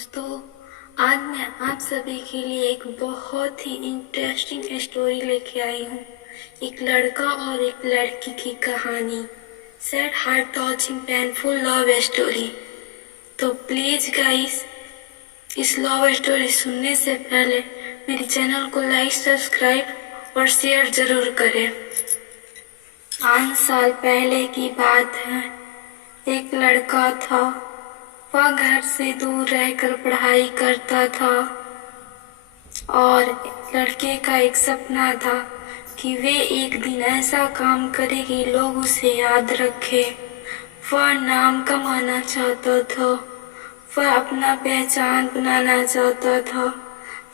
दोस्तों, आज मैं आप सभी के लिए एक बहुत ही इंटरेस्टिंग स्टोरी लेके आई हूँ। एक लड़का और एक लड़की की कहानी, sad heart touching painful love story. तो प्लीज गाइस, इस लव स्टोरी सुनने से पहले मेरे चैनल को लाइक, सब्सक्राइब और शेयर जरूर करें। 5 साल पहले की बात है। एक लड़का था, वह घर से दूर रहकर पढ़ाई करता था और लड़के का एक सपना था कि वे एक दिन ऐसा काम करे कि लोग उसे याद रखे। वह नाम कमाना चाहता था, वह अपना पहचान बनाना चाहता था,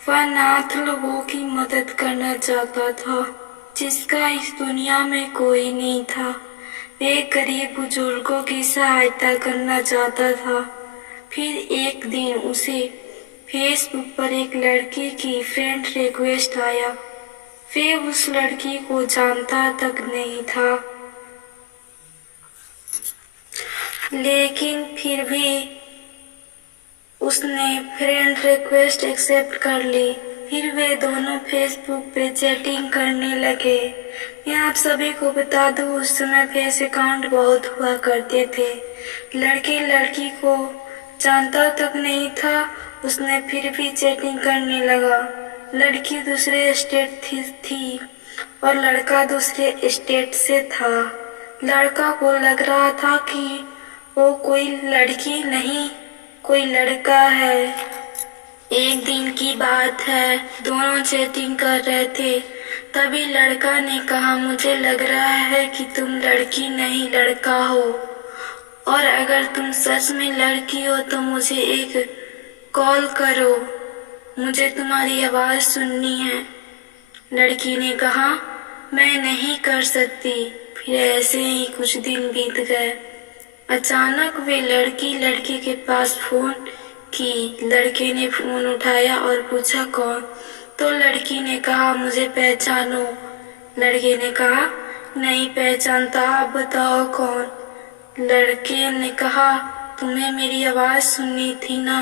वह नाथ लोगों की मदद करना चाहता था जिसका इस दुनिया में कोई नहीं था। वे गरीब बुजुर्गों की सहायता करना चाहता था। फिर एक दिन उसे फेसबुक पर एक लड़की की फ्रेंड रिक्वेस्ट आया। वे उस लड़की को जानता तक नहीं था, लेकिन फिर भी उसने फ्रेंड रिक्वेस्ट एक्सेप्ट कर ली। फिर वे दोनों फेसबुक पे चैटिंग करने लगे। मैं आप सभी को बता दूं, उस समय फेस अकाउंट बहुत हुआ करते थे। लड़के लड़की को जानता तक नहीं था, उसने फिर भी चैटिंग करने लगा। लड़की दूसरे स्टेट थी और लड़का दूसरे स्टेट से था। लड़का को लग रहा था कि वो कोई लड़की नहीं, कोई लड़का है। एक दिन की बात है, दोनों चैटिंग कर रहे थे। तभी लड़का ने कहा, मुझे लग रहा है कि तुम लड़की नहीं लड़का हो, और अगर तुम सच में लड़की हो तो मुझे एक कॉल करो, मुझे तुम्हारी आवाज सुननी है। लड़की ने कहा, मैं नहीं कर सकती। फिर ऐसे ही कुछ दिन बीत गए। अचानक वे लड़की लड़के के पास फोन की। लड़के ने फोन उठाया और पूछा, कौन? तो लड़की ने कहा, मुझे पहचानो। लड़के ने कहा, नहीं पहचानता, आप बताओ कौन? लड़के ने कहा, तुम्हें मेरी आवाज सुननी थी ना,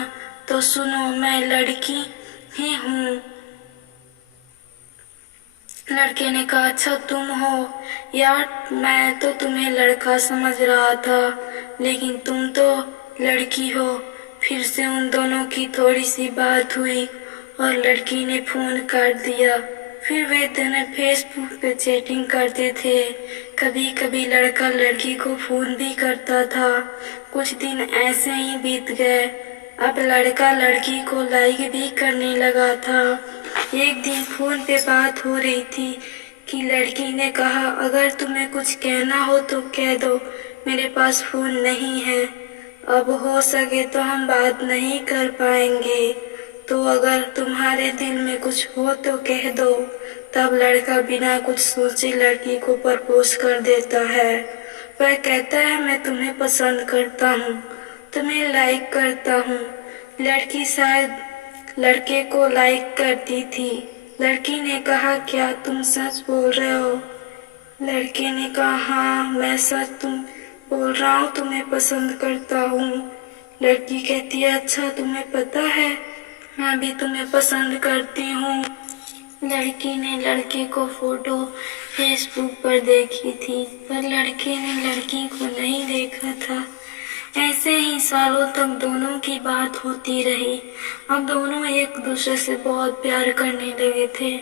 तो सुनो, मैं लड़की ही हूँ। लड़के ने कहा, अच्छा तुम हो? यार, मैं तो तुम्हें लड़का समझ रहा था, लेकिन तुम तो लड़की हो। फिर से उन दोनों की थोड़ी सी बात हुई और लड़की ने फोन काट दिया। फिर वे दोनों फेसबुक पे चैटिंग करते थे। कभी कभी लड़का लड़की को फोन भी करता था। कुछ दिन ऐसे ही बीत गए। अब लड़का लड़की को लाइक भी करने लगा था। एक दिन फोन पे बात हो रही थी कि लड़की ने कहा, अगर तुम्हें कुछ कहना हो तो कह दो, मेरे पास फोन नहीं है। अब हो सके तो हम बात नहीं कर पाएंगे, तो अगर तुम्हारे दिल में कुछ हो तो कह दो। तब लड़का बिना कुछ सोचे लड़की को प्रपोज कर देता है। वह कहता है, मैं तुम्हें पसंद करता हूँ, तुम्हें लाइक करता हूँ। लड़की शायद लड़के को लाइक करती थी। लड़की ने कहा, क्या तुम सच बोल रहे हो? लड़के ने कहा, हाँ मैं सच तुम बोल रहा हूँ, तुम्हें पसंद करता हूँ। लड़की कहती है, अच्छा तुम्हें पता है मैं भी तुम्हें पसंद करती हूँ। लड़की ने लड़के को फोटो फेसबुक पर देखी थी, पर लड़के ने लड़की को नहीं देखा था। ऐसे ही सालों तक दोनों की बात होती रही। अब दोनों एक दूसरे से बहुत प्यार करने लगे थे।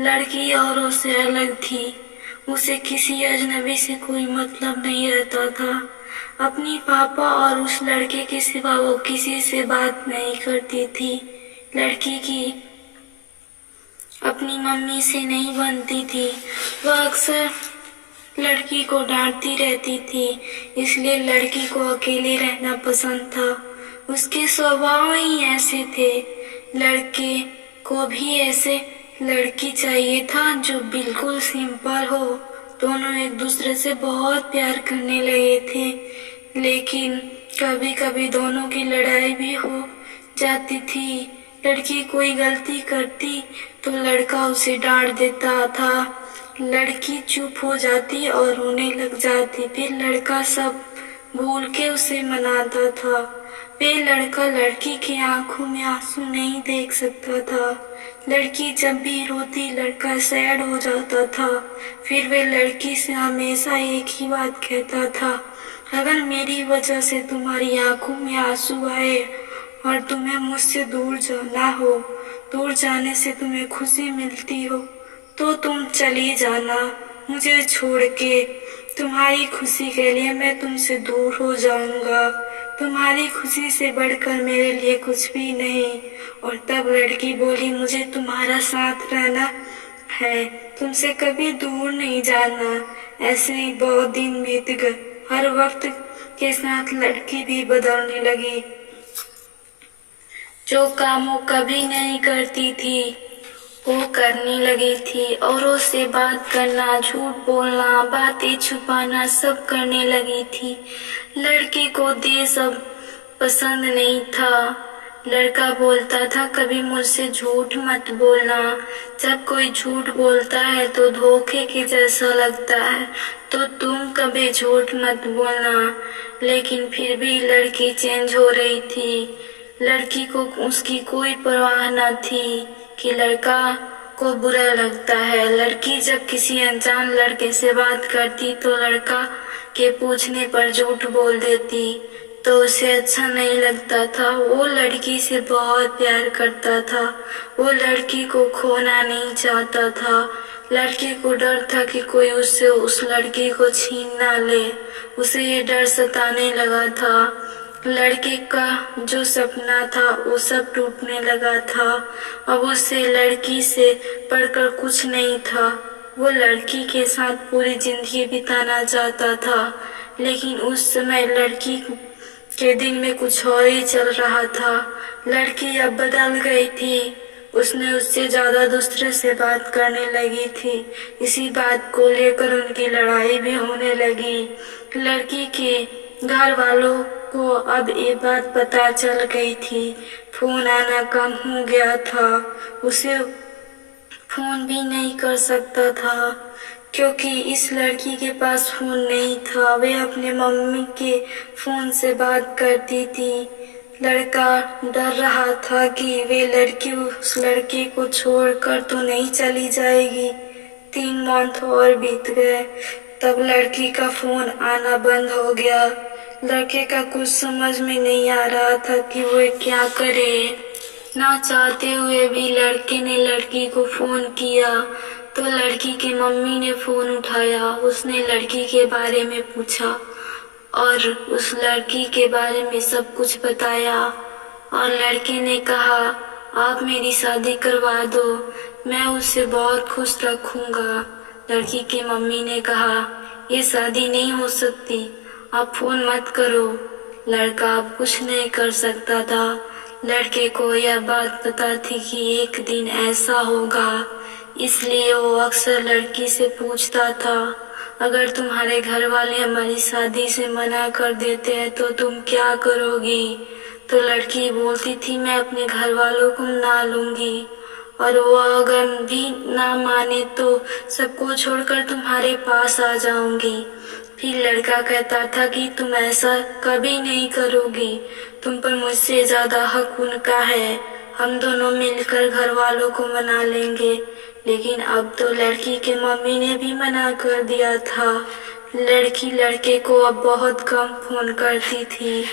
लड़की औरों से अलग थी, उसे किसी अजनबी से कोई मतलब नहीं रहता था। अपनी पापा और उस लड़के के सिवा वो किसी से बात नहीं करती थी। लड़की की अपनी मम्मी से नहीं बनती थी। वह अक्सर लड़की को डांटती रहती थी, इसलिए लड़की को अकेले रहना पसंद था। उसके स्वभाव ही ऐसे थे। लड़के को भी ऐसे लड़की चाहिए था जो बिल्कुल सिंपल हो। दोनों एक दूसरे से बहुत प्यार करने लगे थे, लेकिन कभी कभी दोनों की लड़ाई भी हो जाती थी। लड़की कोई गलती करती तो लड़का उसे डांट देता था। लड़की चुप हो जाती और रोने लग जाती। फिर लड़का सब भूल के उसे मनाता था। वे लड़का लड़की की आंखों में आंसू नहीं देख सकता था। लड़की जब भी रोती लड़का सैड हो जाता था। फिर वे लड़की से हमेशा एक ही बात कहता था, अगर मेरी वजह से तुम्हारी आंखों में आंसू आए और तुम्हें मुझसे दूर जाना हो, दूर जाने से तुम्हें खुशी मिलती हो, तो तुम चली जाना मुझे छोड़ के। तुम्हारी खुशी के लिए मैं तुमसे दूर हो जाऊंगा। तुम्हारी खुशी से बढ़कर मेरे लिए कुछ भी नहीं। और तब लड़की बोली, मुझे तुम्हारा साथ रहना है, तुमसे कभी दूर नहीं जाना। ऐसे ही बहुत दिन बीत गए। हर वक्त के साथ लड़की भी बदलने लगी। जो काम वो कभी नहीं करती थी वो करने लगी थी। औरों से बात करना, झूठ बोलना, बातें छुपाना सब करने लगी थी। लड़के को ये सब पसंद नहीं था। लड़का बोलता था, कभी मुझसे झूठ मत बोलना। जब कोई झूठ बोलता है तो धोखे के जैसा लगता है, तो तुम कभी झूठ मत बोलना। लेकिन फिर भी लड़की चेंज हो रही थी। लड़की को उसकी कोई परवाह न थी कि लड़का को बुरा लगता है। लड़की जब किसी अनजान लड़के से बात करती तो लड़का के पूछने पर झूठ बोल देती, तो उसे अच्छा नहीं लगता था। वो लड़की से बहुत प्यार करता था। वो लड़की को खोना नहीं चाहता था। लड़के को डर था कि कोई उससे उस लड़की को छीन ना ले। उसे ये डर सताने लगा था। लड़के का जो सपना था वो सब टूटने लगा था। अब उसे लड़की से बढ़कर कुछ नहीं था। वो लड़की के साथ पूरी जिंदगी बिताना चाहता था, लेकिन उस समय लड़की के दिल में कुछ और ही चल रहा था। लड़की अब बदल गई थी। उसने उससे ज्यादा दूसरे से बात करने लगी थी। इसी बात को लेकर उनकी लड़ाई भी होने लगी। लड़की के घर वालों को अब ये बात पता चल गई थी। फोन आना कम हो गया था। उसे फोन भी नहीं कर सकता था, क्योंकि इस लड़की के पास फोन नहीं था। वे अपने मम्मी के फोन से बात करती थी। लड़का डर रहा था कि वे लड़की उस लड़के को छोड़कर तो नहीं चली जाएगी। 3 मंथ और बीत गए, तब लड़की का फोन आना बंद हो गया। लड़के का कुछ समझ में नहीं आ रहा था कि वो क्या करे। ना चाहते हुए भी लड़के ने लड़की को फोन किया, तो लड़की की मम्मी ने फोन उठाया। उसने लड़की के बारे में पूछा और उस लड़की के बारे में सब कुछ बताया। और लड़के ने कहा, आप मेरी शादी करवा दो, मैं उससे बहुत खुश रखूंगा। लड़की की मम्मी ने कहा, ये शादी नहीं हो सकती, आप फोन मत करो। लड़का अब कुछ नहीं कर सकता था। लड़के को यह बात पता थी कि एक दिन ऐसा होगा, इसलिए वो अक्सर लड़की से पूछता था, अगर तुम्हारे घर वाले हमारी शादी से मना कर देते हैं तो तुम क्या करोगी? तो लड़की बोलती थी, मैं अपने घर वालों को मना लूंगी, और वो अगर भी ना माने तो सबको छोड़कर तुम्हारे पास आ जाऊंगी। फिर लड़का कहता था कि तुम ऐसा कभी नहीं करोगी, तुम पर मुझसे ज्यादा हक उनका है, हम दोनों मिलकर घर वालों को मना लेंगे। लेकिन अब तो लड़की के मम्मी ने भी मना कर दिया था। लड़की लड़के को अब बहुत कम फोन करती थी,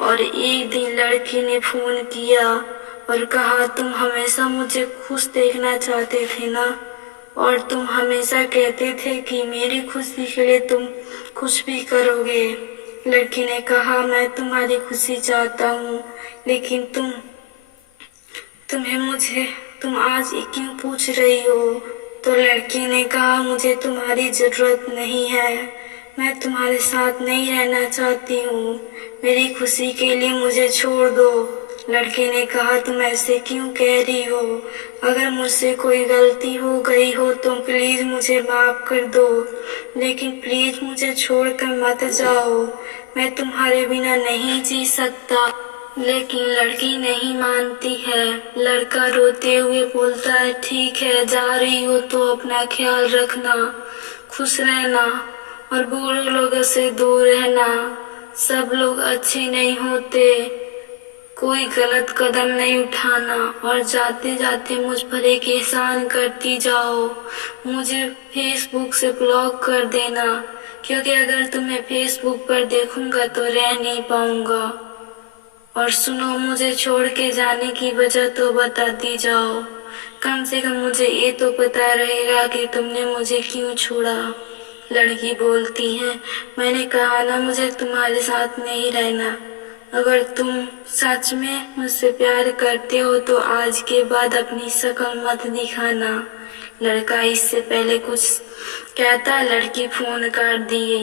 और एक दिन लड़के ने फोन किया और कहा, तुम हमेशा मुझे खुश देखना चाहते थे ना, और तुम हमेशा कहते थे कि मेरी खुशी के लिए तुम कुछ भी करोगे। लड़की ने कहा, मैं तुम्हारी खुशी चाहता हूँ, लेकिन तुम आज ये क्यों पूछ रही हो? तो लड़की ने कहा, मुझे तुम्हारी जरूरत नहीं है, मैं तुम्हारे साथ नहीं रहना चाहती हूँ, मेरी खुशी के लिए मुझे छोड़ दो। लड़के ने कहा, तुम ऐसे क्यों कह रही हो? अगर मुझसे कोई गलती हो गई हो तो प्लीज मुझे माफ कर दो, लेकिन प्लीज मुझे छोड़कर मत जाओ, मैं तुम्हारे बिना नहीं जी सकता। लेकिन लड़की नहीं मानती है। लड़का रोते हुए बोलता है, ठीक है, जा रही हो तो अपना ख्याल रखना, खुश रहना और बुरे लोगों से दूर रहना, सब लोग अच्छे नहीं होते। कोई गलत कदम नहीं उठाना और जाते जाते मुझ पर एक एहसान करती जाओ, मुझे फेसबुक से ब्लॉक कर देना, क्योंकि अगर तुम्हें फेसबुक पर देखूंगा तो रह नहीं पाऊंगा। और सुनो, मुझे छोड़ के जाने की वजह तो बताती जाओ, कम से कम मुझे ये तो पता रहेगा कि तुमने मुझे क्यों छोड़ा। लड़की बोलती है, मैंने कहा ना मुझे तुम्हारे साथ नहीं रहना। अगर तुम सच में मुझसे प्यार करते हो तो आज के बाद अपनी शक्ल मत दिखाना। लड़का इससे पहले कुछ कहता, लड़की फोन काट दी।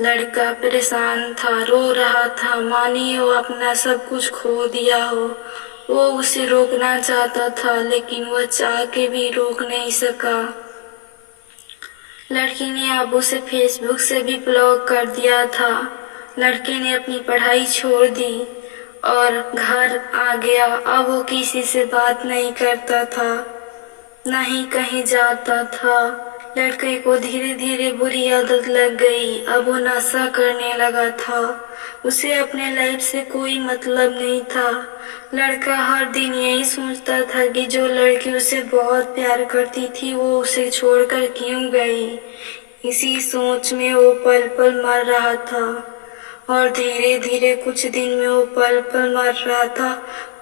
लड़का परेशान था, रो रहा था, मानिए वो अपना सब कुछ खो दिया हो। वो उसे रोकना चाहता था लेकिन वह चाह के भी रोक नहीं सका। लड़की ने अब उसे फेसबुक से भी ब्लॉक कर दिया था। लड़के ने अपनी पढ़ाई छोड़ दी और घर आ गया। अब वो किसी से बात नहीं करता था, न ही कहीं जाता था। लड़के को धीरे धीरे बुरी आदत लग गई। अब वो नशा करने लगा था। उसे अपने लाइफ से कोई मतलब नहीं था। लड़का हर दिन यही सोचता था कि जो लड़की उसे बहुत प्यार करती थी वो उसे छोड़कर क्यों गई। इसी सोच में वो पल पल मर रहा था और धीरे धीरे कुछ दिन में वो पल पल मर रहा था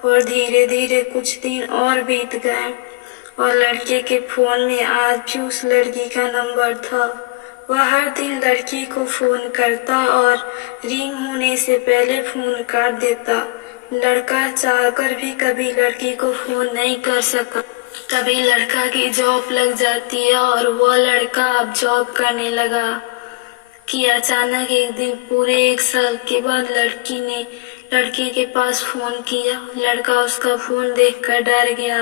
और धीरे धीरे कुछ दिन और बीत गए और लड़के के फोन में आज भी उस लड़की का नंबर था। वह हर दिन लड़की को फोन करता और रिंग होने से पहले फोन काट देता। लड़का चाहकर भी कभी लड़की को फोन नहीं कर सका। तभी लड़का की जॉब लग जाती है और वह लड़का अब जॉब करने लगा कि अचानक एक दिन पूरे 1 साल के बाद लड़की ने लड़के के पास फोन किया। लड़का उसका फोन देखकर डर गया।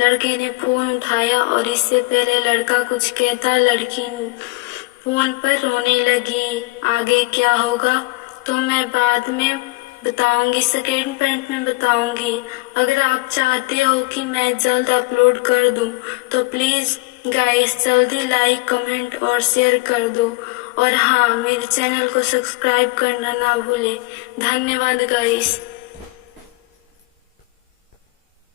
लड़के ने फोन उठाया और इससे पहले लड़का कुछ कहता, लड़की फोन पर रोने लगी। आगे क्या होगा तो मैं बाद में बताऊंगी, सेकेंड पार्ट में बताऊंगी। अगर आप चाहते हो कि मैं जल्द अपलोड कर दूं तो प्लीज गाइस जल्दी लाइक, कमेंट और शेयर कर दो। और हाँ, मेरे चैनल को सब्सक्राइब करना ना भूले। धन्यवाद गाइस।